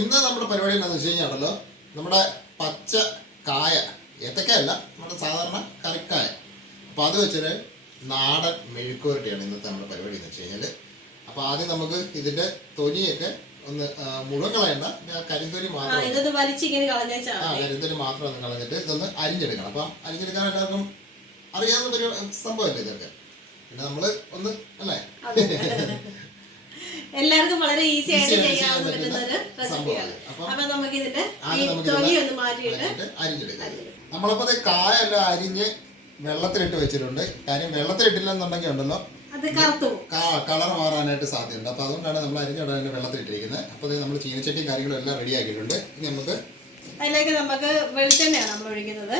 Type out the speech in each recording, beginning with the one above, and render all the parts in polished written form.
ഇന്ന് നമ്മുടെ പരിപാടി എന്താണെന്ന് വെച്ച് കഴിഞ്ഞാണല്ലോ, നമ്മുടെ പച്ച കായ, ഏത്തക്കായല്ല, നമ്മുടെ സാധാരണ കറിക്കായ. അപ്പോൾ അത് വെച്ചൊരു നാടൻ മെഴുക്കുവരട്ടിയാണ് ഇന്നത്തെ നമ്മുടെ പരിപാടി എന്ന് വെച്ച് കഴിഞ്ഞാൽ. അപ്പോൾ ആദ്യം നമുക്ക് ഇതിൻ്റെ തൊലിയൊക്കെ ഒന്ന് മുഴുവൻ കളയണ്ട, കരിന്തൊലി മാത്രം, കരിന്തൊലി മാത്രം ഒന്ന് കളഞ്ഞിട്ട് ഇതൊന്ന് അരിഞ്ഞെടുക്കണം. അപ്പം അരിഞ്ഞെടുക്കാൻ എല്ലാവർക്കും അറിയാവുന്ന ഒരു സംഭവമല്ലേ ഇതൊക്കെ. പിന്നെ നമ്മൾ ഒന്ന് അല്ലേ എല്ലാവർക്കും വളരെ ഈസി ആയിട്ട് ചെയ്യാൻ പറ്റുന്ന ഒരു റെസിപ്പിയാണ്. അപ്പൊ നമുക്ക് ഇതിന്റെ തൊലി ഒന്ന് മാറ്റിയിട്ട് അരിഞ്ഞെടുക്കാം. നമ്മളിപ്പോ കായ എല്ലാം അരിഞ്ഞ് വെള്ളത്തിലിട്ട് വെച്ചിട്ടുണ്ട്. കാര്യം വെള്ളത്തിലിട്ടില്ലെന്നുണ്ടെങ്കിൽ ഉണ്ടല്ലോ കളർ മാറാനായിട്ട് സാധ്യതയുണ്ട്. അപ്പൊ അതുകൊണ്ടാണ് നമ്മൾ അരിഞ്ഞിടാൻ വെള്ളത്തിലിട്ടിരിക്കുന്നത്. അപ്പൊ നമ്മൾ ചീനച്ചട്ടിയും കാര്യങ്ങളും എല്ലാം റെഡി ആക്കിയിട്ടുണ്ട്. ഇനി നമുക്ക് അതിലേക്ക് നമുക്ക് വെളിച്ചെണ്ണയാണ് നമ്മൾ ഒഴിക്കുന്നത്.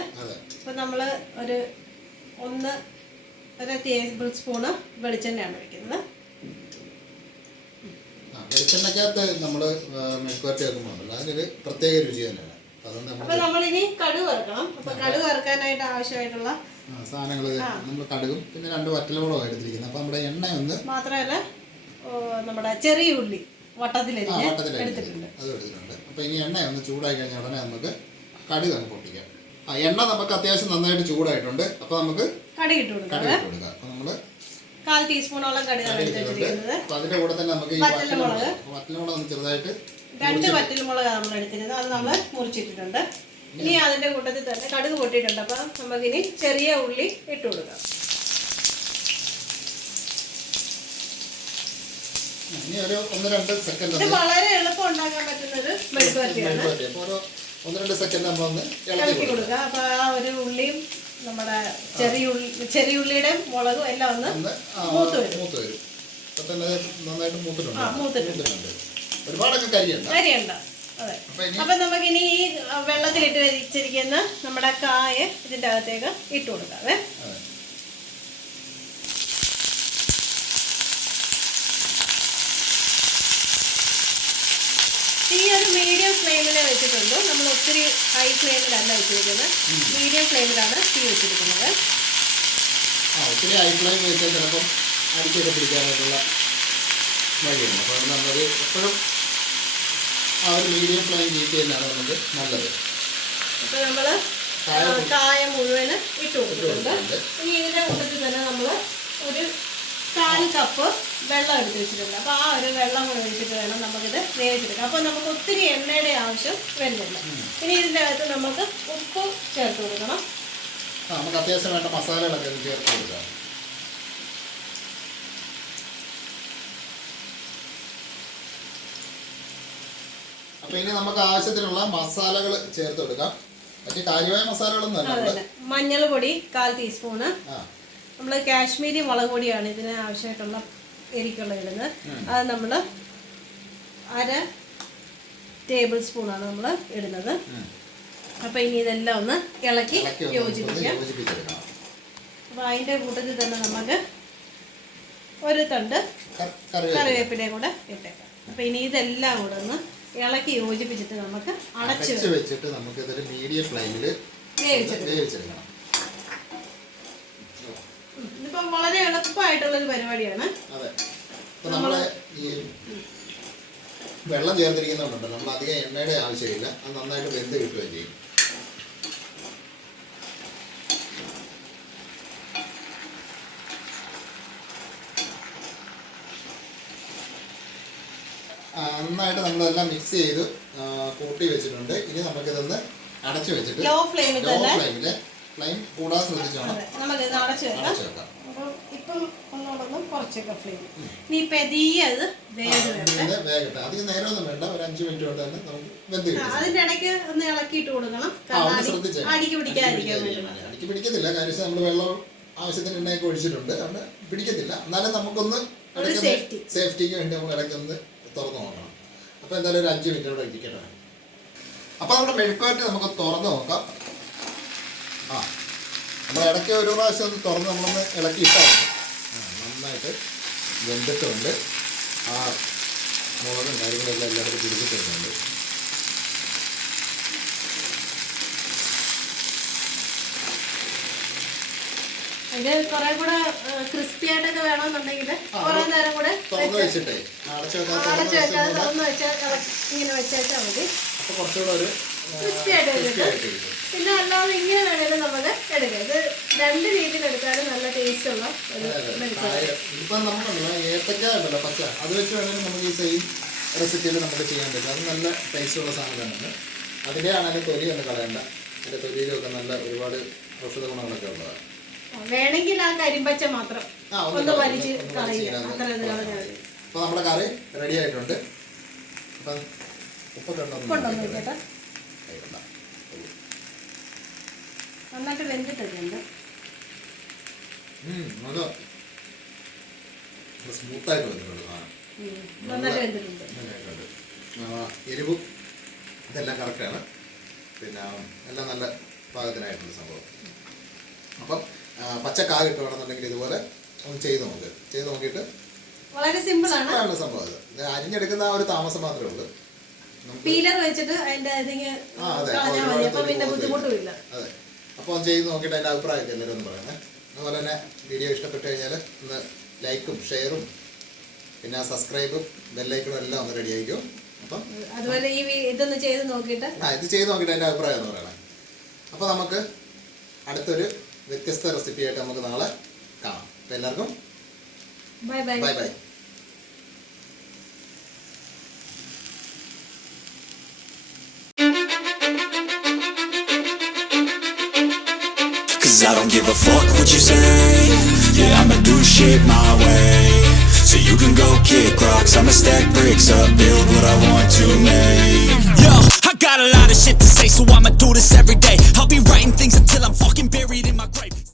അപ്പൊ നമ്മള് ഒരു 1 ടേബിൾ സ്പൂണ് വെളിച്ചെണ്ണയാണ് ഒഴിക്കുന്നത്. വെളിച്ചെണ്ണക്കകത്ത് നമ്മള് മെഴുക്കുവരട്ടി വെക്കുമ്പോഴല്ലോ അതിനൊരു പ്രത്യേക രുചി തന്നെയാണ്. അപ്പൊ നമ്മളിനി കടുക് വറുക്കണം. അപ്പൊ കടുക് വറുക്കാനായിട്ട് ആവശ്യമായിട്ടുള്ള സാധനങ്ങൾ നമ്മൾ കടുകും പിന്നെ 2 വറ്റൽമുളകും എടുത്തിരിക്കുന്നത്. അപ്പൊ നമ്മുടെ എണ്ണ ഒന്ന് മാത്രമല്ല നമ്മുടെ ചെറിയ ഉള്ളി വട്ടത്തിലരിഞ്ഞ് എടുത്തിട്ടുണ്ട്, അത് എടുത്തിട്ടുണ്ട്. അപ്പൊ ഇനി എണ്ണ ഒന്ന് ചൂടായി കഴിഞ്ഞ ഉടനെ നമുക്ക് കടുക് അങ്ങ് പൊട്ടിക്കാം. എണ്ണ നമുക്ക് അത്യാവശ്യം നന്നായിട്ട് ചൂടായിട്ടുണ്ട്. അപ്പൊ നമുക്ക് കടുക് ഇട്ട് കൊടുക്കാം. അപ്പൊ നമ്മള് 1/4 ടീസ്പൂണോളം കടുകാണ് എടുത്തിരിക്കുന്നത്. അപ്പൊ അതിന്റെ കൂടെ തന്നെ നമുക്ക് വറ്റൽമുളക് ഒന്ന് ചെറുതായിട്ട് 2 വറ്റൽമുളകാണ് നമ്മൾ എടുത്തിരുന്നത്. അത് നമ്മൾ മുറിച്ചിട്ടിട്ടുണ്ട്. ഇനി അതിന്റെ കൂട്ടത്തിൽ തന്നെ കടുക് പൊട്ടിയിട്ടുണ്ട്. അപ്പൊ നമുക്കിനി ചെറിയ ഉള്ളി ഇട്ട് കൊടുക്കാം. ഇനി ഒരു 1-2 സെക്കൻഡ് ഇത് വളരെ എളുപ്പം ഉണ്ടാക്കാൻ പറ്റുന്ന ഒരു മെഴുക്കുവരട്ടിയാണ്. 1-2 സെക്കൻഡ് നമ്മളൊന്ന് ഇളക്കി കൊടുക്കുക. അപ്പൊ ആ ഒരു ഉള്ളിയും നമ്മുടെ ചെറിയ ഉള്ളിയുടെ മുളകും എല്ലാം ഒന്ന് മൂത്ത് വരും. നന്നായിട്ട് മൂത്തിട്ടുണ്ട്. ഒരുപാടൊക്കെ കരിയണ്ട. അതെ. അപ്പൊ നമുക്കിനി ഈ വെള്ളത്തിലിട്ട് വെച്ചിരിക്കുന്ന നമ്മുടെ കായ ഇതിന്റെ അകത്തേക്ക് ഇട്ട് കൊടുക്കാവേ. ഈ ഒരു മീഡിയം ഫ്ലെയിമിൽ വെച്ചിട്ടുണ്ട്. നമ്മൾ ഒത്തിരി ഹൈ ഫ്ലെയിമിലല്ല വെച്ചിരിക്കുന്നത്, മീഡിയം ഫ്ലെയിമിലാണ് തീ വെച്ചിരിക്കുന്നത്. ഒത്തിരി ഹൈ ഫ്ലെയിം വെച്ചാൽ ചിലപ്പം അടിച്ചൊക്കെ പിടിക്കാനായിട്ടുള്ള വഴിയുണ്ട്. അപ്പോൾ നമ്മൾ എപ്പോഴും ആ ഒരു മീഡിയം ഫ്ലെയിം കീപ്പ് ചെയ്യുന്നതാണ് നമുക്ക് നല്ലത്. അപ്പോൾ നമ്മൾ കായ മുഴുവന് ഇട്ട് കൊടുത്തിട്ടുണ്ട്. ഇനി ഇതിൻ്റെ കൂട്ടത്തിൽ തന്നെ നമ്മൾ ഒരു 1/4 കപ്പ് വെള്ളം എടുത്ത് വെച്ചിട്ടുണ്ട്. അപ്പോൾ ആ ഒരു വെള്ളം കൂടെ ഒഴിച്ചിട്ട് വേണം നമുക്കിത് വേവിച്ചെടുക്കാം. അപ്പോൾ നമുക്ക് ഒത്തിരി എണ്ണയുടെ ആവശ്യം വരുന്നില്ല. ഇനി ഇതിൻ്റെ അകത്ത് നമുക്ക് ഉപ്പ് ചേർത്ത് കൊടുക്കണം. നമുക്ക് അത്യാവശ്യം വേണ്ട മസാലകളൊക്കെ ചേർത്ത് കൊടുക്കാം. അപ്പൊ ഇനി നമുക്ക് ആവശ്യത്തിനുള്ള മസാലകൾ ചേർത്ത് കൊടുക്കാം. മറ്റു കാര്യമായ മസാലകളൊന്നും അല്ല. മഞ്ഞൾപ്പൊടി 1/4 ടീസ്പൂണ്. നമ്മൾ കാശ്മീരി മുളക് പൊടിയാണ് ഇതിന് ആവശ്യമായിട്ടുള്ള എരിക്കുള്ള ഇടുന്നത്. അത് നമ്മൾ 1/2 ടേബിൾ സ്പൂണാണ് നമ്മൾ ഇടുന്നത്. അപ്പൊ ഇനി ഇതെല്ലാം ഒന്ന് ഇളക്കി യോജിപ്പിക്കാം. അപ്പൊ അതിന്റെ കൂട്ടത്തിൽ തന്നെ നമുക്ക് ഒരു തണ്ട് കറിവേപ്പിലയും കൂടെ ഇട്ടേക്കാം. അപ്പൊ ഇനി ഇതെല്ലാം കൂടെ ഒന്ന് ഇളക്കി യോജിപ്പിച്ചിട്ട് നമുക്ക് അടച്ചു വെച്ചിട്ട് നമുക്ക് ഇതൊരു മീഡിയം ഫ്ലെയിമിൽ വേവിച്ചെടുക്കണം. ഇതിപ്പം വളരെ എളുപ്പമായിട്ടുള്ളൊരു പരിപാടിയാണ്. അതെ. ഇപ്പൊ നമ്മള് ഈ വെള്ളം ചേർത്തിരിക്കുന്നുണ്ടല്ലോ, നമ്മൾ അധികം എണ്ണയുടെ ആവശ്യമില്ല. അത് നന്നായിട്ട് വെന്ത് കിട്ടുകയും ചെയ്യും. നന്നായിട്ട് നമ്മളെല്ലാം മിക്സ് ചെയ്ത് കൂട്ടി വെച്ചിട്ടുണ്ട്. ഇനി നമുക്കിതൊന്ന് അടച്ചു വെച്ചിട്ട് ലോ ഫ്ലെയിമിൽ ഫ്ലെയിം കൂടാതെ ശ്രദ്ധിച്ചോണം നമുക്കിത് അടച്ചു വെക്കാം. ഇപ്പം ഒന്നോടൊന്നും കുറച്ചൊക്കെ ഫ്ലെയിം ഇനി പെതിയെ അത് വേഗട്ടെ. അധികം നേരമൊന്നും വേണ്ട, ഒരു 5 മിനിറ്റ് കൊണ്ട് തന്നെ നമുക്ക് വെന്ത് കിട്ടും. അതിന്റെ ഇടയ്ക്ക് ഒന്ന് ഇളക്കിയിട്ട് കൊടുക്കണം. അടിക്ക് പിടിക്കത്തില്ല. കാര്യം നമ്മൾ വെള്ളം ആവശ്യത്തിന് എണ്ണയൊക്കെ ഒഴിച്ചിട്ടുണ്ട്, അതുകൊണ്ട് പിടിക്കത്തില്ല. എന്നാലും നമുക്കൊന്ന് സേഫ്റ്റിക്ക് വേണ്ടി നമ്മൾ ഇടയ്ക്കൊന്ന് തുറന്നു നോക്കണം. അപ്പോൾ എന്തായാലും ഒരു 5 മിനിറ്റ് കൂടെ ഇരിക്കട്ടെ. അപ്പോൾ നമ്മുടെ മെഴുക്കുവരട്ടി നമുക്ക് തുറന്ന് നോക്കാം. നമ്മൾ ഇടയ്ക്ക് ഒരു പ്രാവശ്യം ഒന്ന് തുറന്ന് നമ്മളൊന്ന് ഇളക്കി ഇട്ടാൽ നന്നായിട്ട് വെന്തിട്ടുണ്ട്. ആ മുളകും കാര്യങ്ങളെല്ലാം എല്ലായിടത്തും പിടിച്ചിട്ടുണ്ട്. ഇത് കുറെ കൂടെ ക്രിസ്പി ആയിട്ടൊക്കെ വേണമെന്നുണ്ടെങ്കിൽ കുറെ നേരം കൂടെ തുറന്ന് വെച്ചിട്ടേ അടച്ചു വെച്ചാൽ തുറന്ന് വെച്ചാൽ ഇങ്ങനെ വെച്ചാൽ മതി. അപ്പോൾ കുറച്ചുകൂടെ ഒരു ക്രിസ്പി ആയിട്ട് കിട്ടും. പിന്നെ അല്ലാതെ ഇങ്ങനെ വേണേലും നമുക്ക് എടുക്കാം. ഇത് രണ്ട് രീതിയിൽ എടുത്താലും നല്ല ടേസ്റ്റ് ഉള്ള ഒരു മെഴുക്കുവരട്ടി. ഇപ്പം നമുക്കുണ്ടല്ലോ ഏത്തക്ക ഉണ്ടല്ലോ പച്ച, അത് വെച്ച് വേണമെങ്കിൽ നമുക്ക് ഈ സെയിം റെസിപ്പിയിൽ നമുക്ക് ചെയ്യാൻ പറ്റും. അത് നല്ല ടേസ്റ്റുള്ള സാധനം തന്നെയാണ്. അതിൻ്റെ ആണെങ്കിലും തൊലി ഒന്ന് കളയണ്ട. അതിൻ്റെ തൊലിയിലൊക്കെ നല്ല ഒരുപാട് ഔഷധ ഗുണങ്ങളൊക്കെ ഉള്ളതാണ്. വേണമെങ്കിൽ ആ കരിമ്പച്ച മാത്രം ഒന്ന് വലിച്ച് കളയുക, അത്ര ഇത് കളഞ്ഞാൽ മതി. അപ്പോൾ നമ്മുടെ കറി റെഡി ആയിട്ടുണ്ട്. അപ്പം കൊണ്ടുവന്ന് വെച്ചേട്ടാ, നന്നായിട്ട് വെന്തിട്ടുണ്ട്. സ്മൂത്തായിട്ട് വന്നിട്ടുണ്ട്. നന്നായിട്ട് വെന്തിട്ടുണ്ട്. എരിവും ഇതെല്ലാം കറക്റ്റാണ്. പിന്നെ എല്ലാം നല്ല പാകത്തിനായിട്ടുണ്ട് സംഭവം. അപ്പം പച്ചക്കാ കിട്ടുകയാണെന്നുണ്ടെങ്കിൽ ഇതുപോലെ ഒന്ന് ചെയ്ത് നോക്കിയിട്ട് വളരെ സിമ്പിളാണ് സംഭവം. അത് അരിഞ്ഞെടുക്കുന്ന ആ ഒരു താമസം മാത്രമേ ഉള്ളൂ. പീലർ വെച്ചിട്ട് അതിന്റെ പിന്നെ ബുദ്ധിമുട്ടുമില്ല. അതെ. അപ്പോൾ ഒന്ന് ചെയ്ത് നോക്കിയിട്ട് അതിൻ്റെ അഭിപ്രായമൊക്കെ എല്ലാവരും ഒന്ന് പറയണേ. അതുപോലെ തന്നെ വീഡിയോ ഇഷ്ടപ്പെട്ട് കഴിഞ്ഞാൽ ഒന്ന് ലൈക്കും ഷെയറും പിന്നെ സബ്സ്ക്രൈബും ബെല്ലൈക്കണും എല്ലാം ഒന്ന് റെഡി ആയിരിക്കും. അപ്പം അതുപോലെ ഈ ഇതൊന്ന് ചെയ്ത് നോക്കിയിട്ട് ഇത് ചെയ്ത് നോക്കിയിട്ട് അതിൻ്റെ അഭിപ്രായം എന്ന് പറയണേ. അപ്പോൾ നമുക്ക് അടുത്തൊരു വ്യത്യസ്ത റെസിപ്പിയായിട്ട് നമുക്ക് നാളെ കാണാം. അപ്പോൾ എല്ലാവർക്കും bye bye. Bye bye. I don't give a fuck what you say. Yeah, I'ma do shit my way. So you can go kick rocks, I'ma stack bricks up, build what I want to make. Yo, I got a lot of shit to say, so I'ma do this every day. I'll be writing things until I'm fucking buried in my grave.